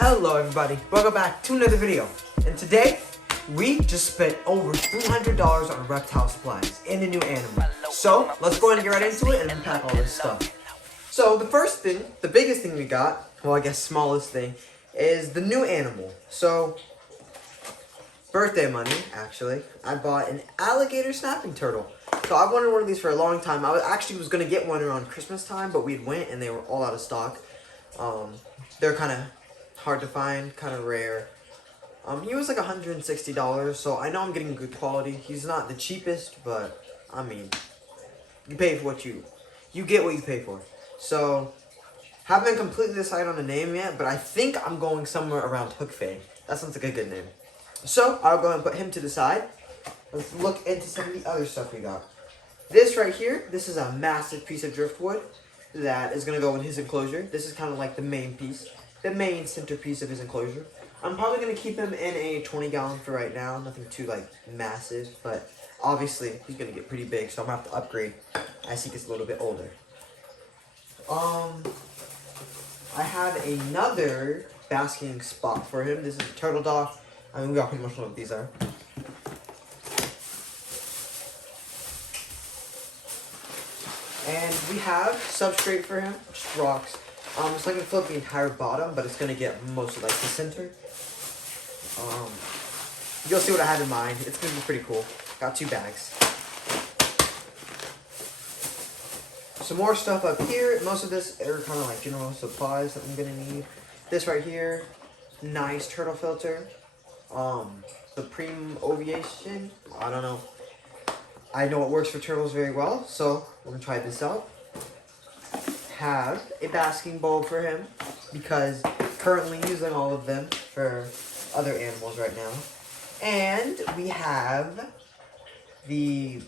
Hello everybody, welcome back to another video. And today, we just spent over $300 on reptile supplies in a new animal. So, let's go ahead and get right into it and unpack all this stuff. So, the first thing, the biggest thing we got, well I guess smallest thing, is the new animal. So, birthday money, actually, I bought an alligator snapping turtle. So, I've wanted one of these for a long time. I was going to get one around Christmas time, but we went and they were all out of stock. They're kind of hard to find, kind of rare. He was like $160, so I know I'm getting good quality. He's not the cheapest, but I mean, you pay for what you get what you pay for. So, haven't completely decided on a name yet, but I think I'm going somewhere around Hook Fang. That sounds like a good name. So, I'll go and put him to the side. Let's look into some of the other stuff we got. This right here, this is a massive piece of driftwood that is going to go in his enclosure. This is kind of like the main piece. The main centerpiece of his enclosure. I'm probably going to keep him in a 20-gallon for right now. Nothing too, like, massive. But, obviously, he's going to get pretty big. So, I'm going to have to upgrade as he gets a little bit older. I have another basking spot for him. This is a turtle dog. I mean, we all pretty much know what these are. And we have substrate for him, just rocks. It's not going to fill up the entire bottom, but it's going to get most of, like, the center. You'll see what I had in mind. It's going to be pretty cool. Got 2 bags. Some more stuff up here. Most of this are kind of like general supplies that I'm going to need. This right here, nice turtle filter. Supreme Ovation. I don't know. I know it works for turtles very well, so we're going to try this out. Have a basking bowl for him because currently using all of them for other animals right now. And we have the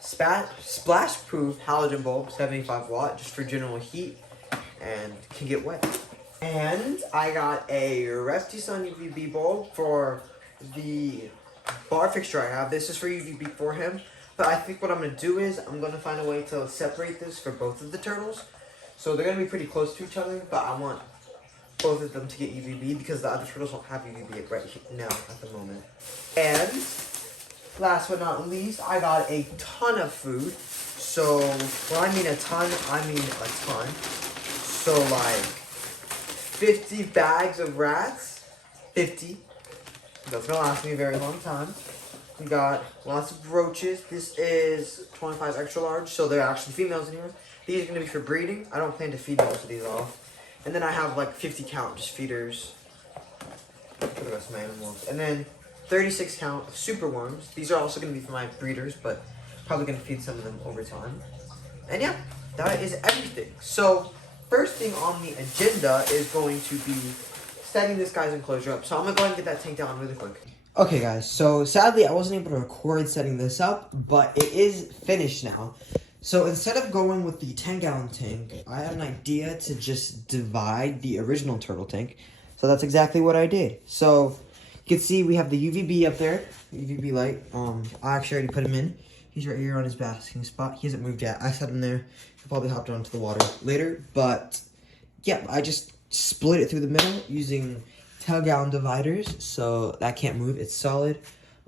splash proof halogen bulb, 75 watt, just for general heat and can get wet. And I got a Reptile UVB bulb for the bar fixture I have. This is for UVB for him. But I think what I'm going to do is I'm going to find a way to separate this for both of the turtles. So they're going to be pretty close to each other, but I want both of them to get UVB because the other turtles don't have UVB right now at the moment. And last but not least, I got a ton of food. So when I mean a ton, I mean a ton. So like 50 bags of rats. 50. That's going to last me a very long time. We got lots of roaches. This is 25 extra large, so they're actually females in here. These are going to be for breeding. I don't plan to feed most of these off. And then I have like 50 count just feeders for the rest of my animals. And then 36 count of super worms. These are also going to be for my breeders, but probably going to feed some of them over time. And yeah, that is everything. So first thing on the agenda is going to be setting this guy's enclosure up. So I'm going to go ahead and get that tank down really quick. Okay guys, so sadly I wasn't able to record setting this up, but it is finished now. So instead of going with the 10-gallon tank, I had an idea to just divide the original turtle tank. So that's exactly what I did. So you can see we have the UVB up there, UVB light. I actually already put him in. He's right here on his basking spot. He hasn't moved yet. I set him there. He'll probably hop down to the water later. But yeah, I just split it through the middle using 10-gallon dividers, so that can't move. It's solid.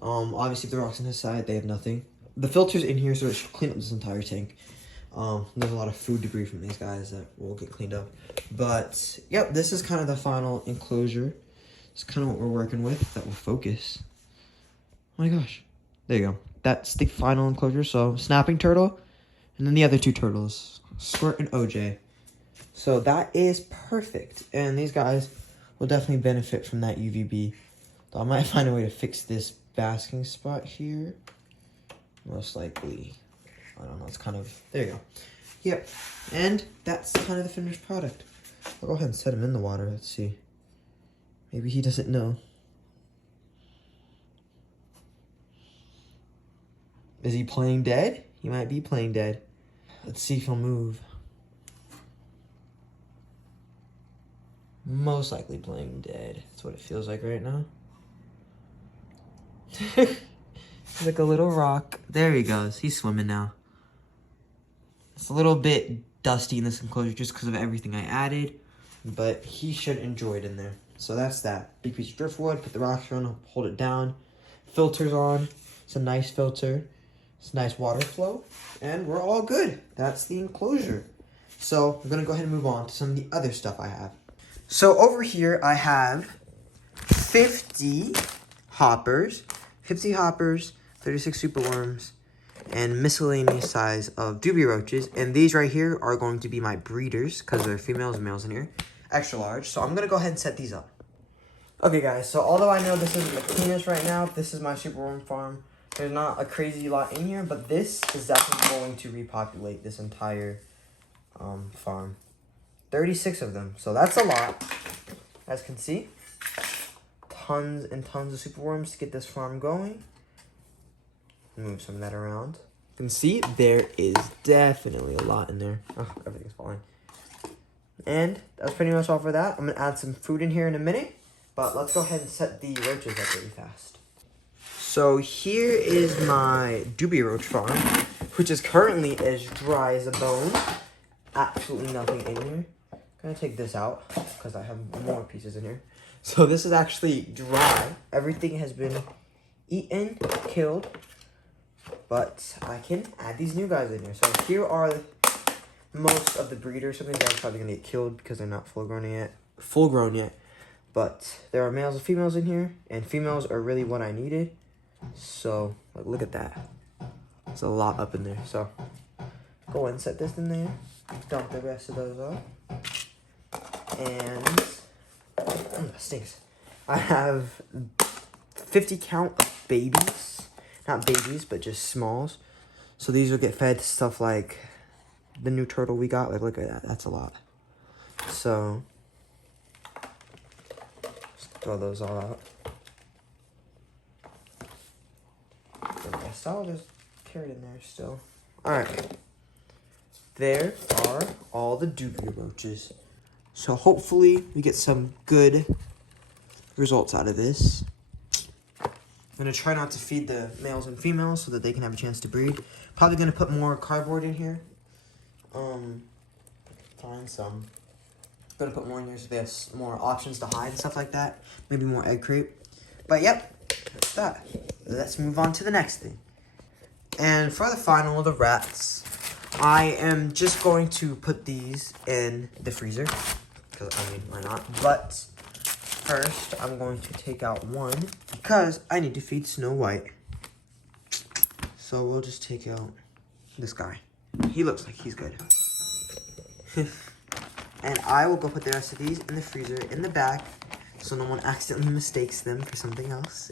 Obviously, the rocks on his side, they have nothing. The filter's in here, so it should clean up this entire tank. There's a lot of food debris from these guys that will get cleaned up. But, yep, this is kind of the final enclosure. It's kind of what we're working with. That will focus. Oh my gosh. There you go. That's the final enclosure. So, snapping turtle, and then the other 2 turtles, Squirt and OJ. So, that is perfect. And these guys will definitely benefit from that UVB. So I might find a way to fix this basking spot here. Most likely. I don't know. It's kind of... There you go. Yep. And that's kind of the finished product. I'll go ahead and set him in the water. Let's see. Maybe he doesn't know. Is he playing dead? He might be playing dead. Let's see if he'll move. Most likely playing dead. That's what it feels like right now. He's like a little rock. There he goes. He's swimming now. It's a little bit dusty in this enclosure just because of everything I added. But he should enjoy it in there. So that's that. Big piece of driftwood, put the rocks on, hold it down. Filters on. It's a nice filter. It's nice water flow. And we're all good. That's the enclosure. So I'm going to go ahead and move on to some of the other stuff I have. So over here I have 50 hoppers, 36 superworms, and miscellaneous size of dubia roaches. And these right here are going to be my breeders because there are females and males in here. Extra large. So I'm going to go ahead and set these up. Okay, guys. So although I know this isn't the cleanest right now, this is my superworm farm. There's not a crazy lot in here, but this is definitely going to repopulate this entire farm. 36 of them. So that's a lot, as you can see. Tons and tons of superworms to get this farm going. Move some of that around. You can see there is definitely a lot in there. Oh, everything's falling. And that's pretty much all for that. I'm going to add some food in here in a minute. But let's go ahead and set the roaches up really fast. So here is my dubia roach farm, which is currently as dry as a bone. Absolutely nothing in here. I'm going to take this out because I have more pieces in here. So this is actually dry. Everything has been eaten, killed. But I can add these new guys in here. So here are most of the breeders. Some of these guys are probably going to get killed because they're not full grown yet. But there are males and females in here. And females are really what I needed. So, like, look at that. There's a lot up in there. So, go ahead and set this in there. Dump the rest of those off. And, that stinks. I have 50 count of babies. Not babies, but just smalls. So, these will get fed stuff like the new turtle we got. Like, look at that. That's a lot. So, just throw those all out. I'll just carry it in there still. Alright. There are all the dubia roaches. So hopefully we get some good results out of this. I'm going to try not to feed the males and females so that they can have a chance to breed. Probably going to put more cardboard in here. Find some. Going to put more in here so they have more options to hide and stuff like that. Maybe more egg crate. But yep, that's that. Let's move on to the next thing. And for the final, the rats, I am just going to put these in the freezer. Because, I mean, why not? But first, I'm going to take out one because I need to feed Snow White. So we'll just take out this guy. He looks like he's good. And I will go put the rest of these in the freezer in the back so no one accidentally mistakes them for something else.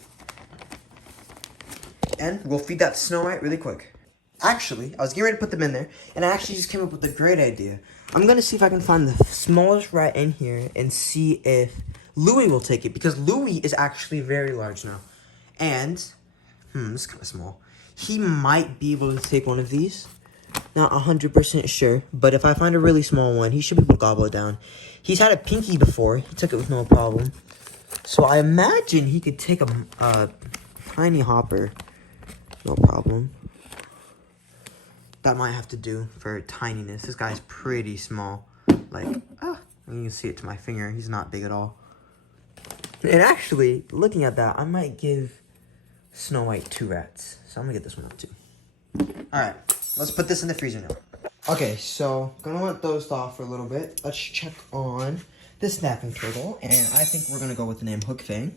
And we'll feed that to Snow White really quick. Actually, I was getting ready to put them in there, and I actually just came up with a great idea. I'm going to see if I can find the smallest rat in here and see if Louie will take it, because Louie is actually very large now. And, this is kind of small. He might be able to take one of these. Not 100% sure, but if I find a really small one, he should be able to gobble it down. He's had a pinky before. He took it with no problem. So I imagine he could take a tiny hopper. No problem. That might have to do for tininess. This guy's pretty small. Like, you can see it to my finger. He's not big at all. And actually, looking at that, I might give Snow White 2 rats. So I'm going to get this one up too. Alright, let's put this in the freezer now. Okay, so gonna let those thaw for a little bit. Let's check on the snapping turtle. And I think we're going to go with the name Hook Fang.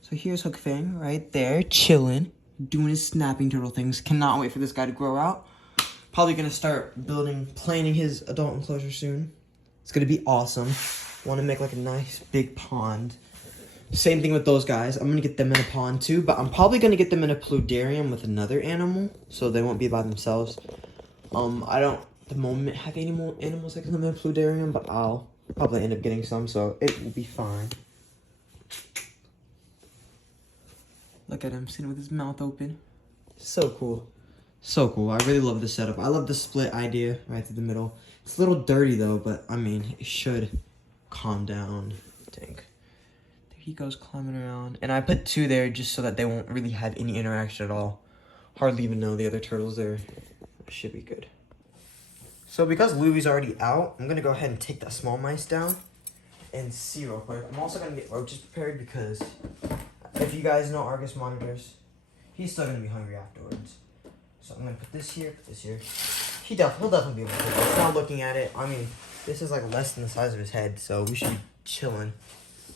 So here's Hook Fang right there, chilling, doing his snapping turtle things. Cannot wait for this guy to grow out. Probably going to start planning his adult enclosure soon. It's going to be awesome. Want to make like a nice big pond. Same thing with those guys. I'm going to get them in a pond too, but I'm probably going to get them in a pludarium with another animal, so they won't be by themselves. I don't, at the moment, have any more animals that can live in a pludarium, but I'll probably end up getting some, so it will be fine. Look at him sitting with his mouth open. So cool. So cool. I really love this setup. I love the split idea right through the middle. It's a little dirty though, but I mean, it should calm down. I think. There he goes climbing around. And I put 2 there just so that they won't really have any interaction at all. Hardly even know the other turtles there. Should be good. So because Louie's already out, I'm going to go ahead and take that small mice down. and see real quick. I'm also gonna get roaches prepared because if you guys know Argus monitors, he's still gonna be hungry afterwards. So I'm gonna put this here, He'll definitely be able to take it. Now looking at it, I mean, this is like less than the size of his head, so we should be chilling.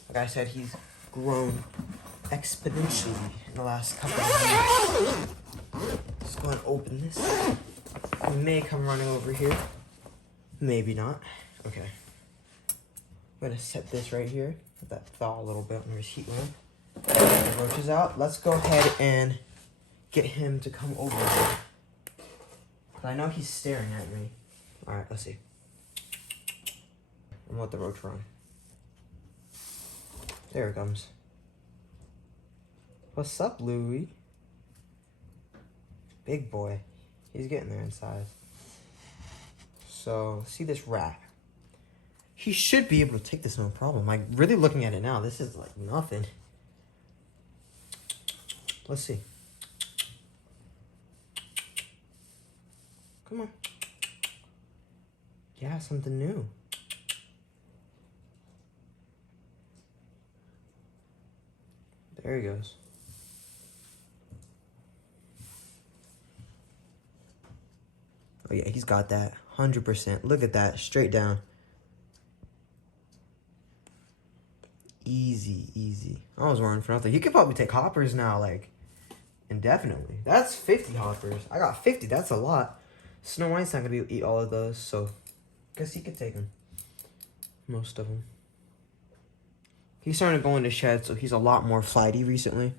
Like I said, he's grown exponentially in the last couple of years. Let's go and open this. He may come running over here. Maybe not. Okay. I'm gonna set this right here. Let that thaw a little bit under his heat lamp. Get the roaches out. Let's go ahead and get him to come over here. I know he's staring at me. Alright, let's see. I'm gonna let the roach run. There it comes. What's up, Louie? Big boy. He's getting there in size. So, see this rat. He should be able to take this no problem. Like, really looking at it now, this is like nothing. Let's see. Come on. Yeah, something new. There he goes. Oh yeah, he's got that. 100%. Look at that. Straight down. Easy, easy. I was worrying for nothing. He could probably take hoppers now, like, indefinitely. That's 50 hoppers. I got 50. That's a lot. Snow White's not going to be able to eat all of those, so I guess he could take them. Most of them. He's starting to go into shed, so he's a lot more flighty recently.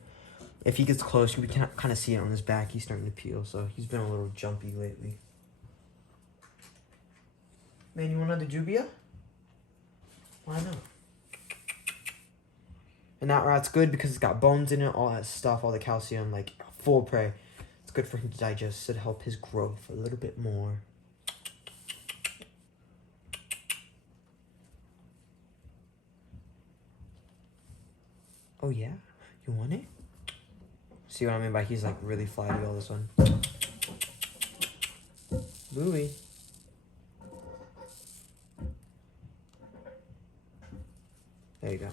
If he gets close, we can kind of see it on his back. He's starting to peel, so he's been a little jumpy lately. Man, you want another Jubia? Why not? And that rat's good because it's got bones in it, all that stuff, all the calcium, like full prey. It's good for him to digest, to help his growth a little bit more. Oh yeah? You want it? See what I mean by he's like really flighty all of a sudden. Louie. There you go.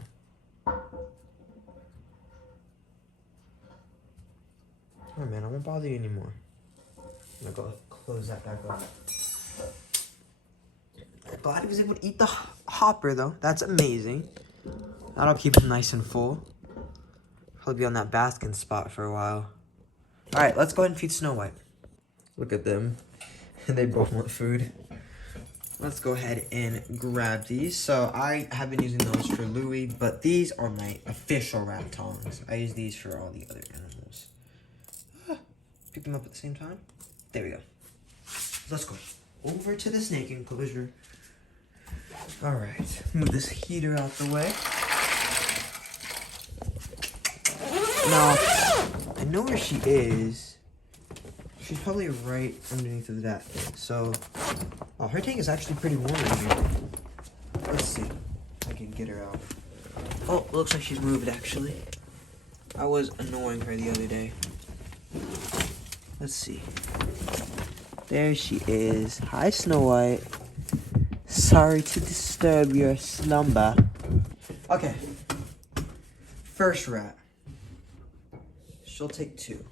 Alright, man, I won't bother you anymore. I'm gonna go close that back up. I'm glad he was able to eat the hopper, though. That's amazing. That'll keep him nice and full. He'll be on that basking spot for a while. Alright, let's go ahead and feed Snow White. Look at them. They both want food. Let's go ahead and grab these. So I have been using those for Louie, but these are my official rat tongs. I use these for all the other animals. Pick them up at the same time. There we go. Let's go over to the snake enclosure. Alright, move this heater out the way. Now, I know where she is. She's probably right underneath of that thing. So, oh, her tank is actually pretty warm in here. Let's see if I can get her out. Oh, looks like she's moved actually. I was annoying her the other day. Let's see. There she is. Hi, Snow White. Sorry to disturb your slumber. Okay. First rat. She'll take 2.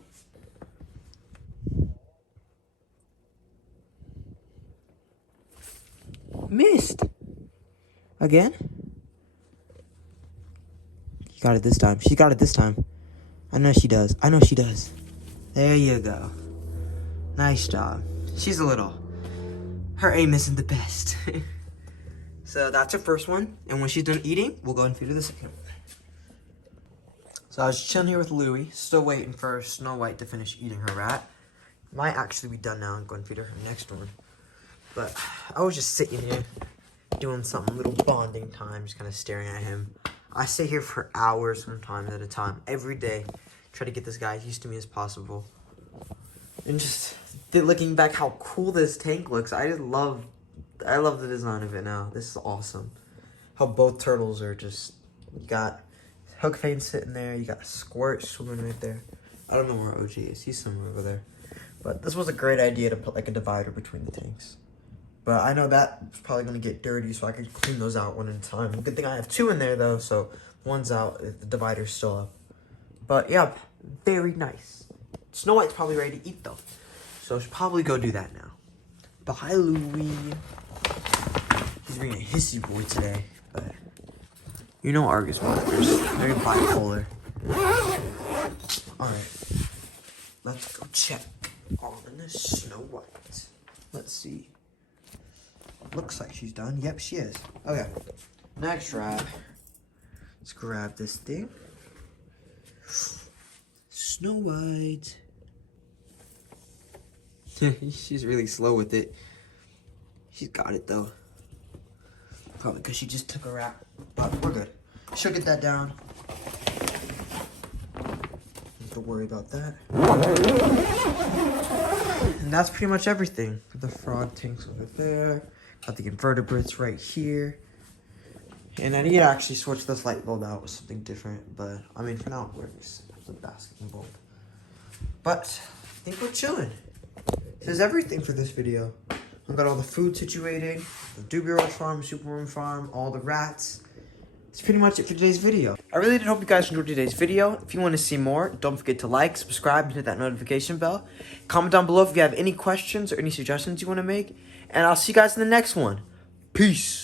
Missed. Again? You got it this time. She got it this time. I know she does. I know she does. There you go. Nice job. She's a little. Her aim isn't the best. So that's her first one. And when she's done eating, we'll go and feed her the second one. So I was chilling here with Louie, still waiting for Snow White to finish eating her rat. Might actually be done now and go and feed her her next one. But I was just sitting here doing something, little bonding time, just kind of staring at him. I stay here for hours sometimes at a time, every day. Try to get this guy as used to me as possible. And just looking back how cool this tank looks, I love the design of it now. This is awesome. How both turtles are just, you got Hook Fane sitting there, you got Squirt swimming right there. I don't know where OG is, he's somewhere over there. But this was a great idea to put like a divider between the tanks. But I know that's probably going to get dirty, so I can clean those out one at a time. Good thing I have 2 in there, though, so one's out. The divider's still up. But, yeah, very nice. Snow White's probably ready to eat, though. So I should probably go do that now. Bye, Louie. He's being a hissy boy today. But you know Argus monsters. Very bipolar. Alright. Let's go check on Snow White. Let's see. Looks like she's done. Yep, she is. Okay. Next wrap. Let's grab this thing. Snow White. She's really slow with it. She's got it though. Probably because she just took a wrap. But we're good. She'll get that down. Don't have to worry about that. And that's pretty much everything. The frog tanks over there. Got the invertebrates right here. And I need to actually switch this light bulb out with something different. But, I mean, for now it works. The basket bulb. But, I think we're chilling. This is everything for this video. I've got all the food situated. The Doobie Roach Farm, Superworm Farm, all the rats. That's pretty much it for today's video. I really did hope you guys enjoyed today's video. If you want to see more, don't forget to like, subscribe, and hit that notification bell. Comment down below if you have any questions or any suggestions you want to make. And I'll see you guys in the next one. Peace.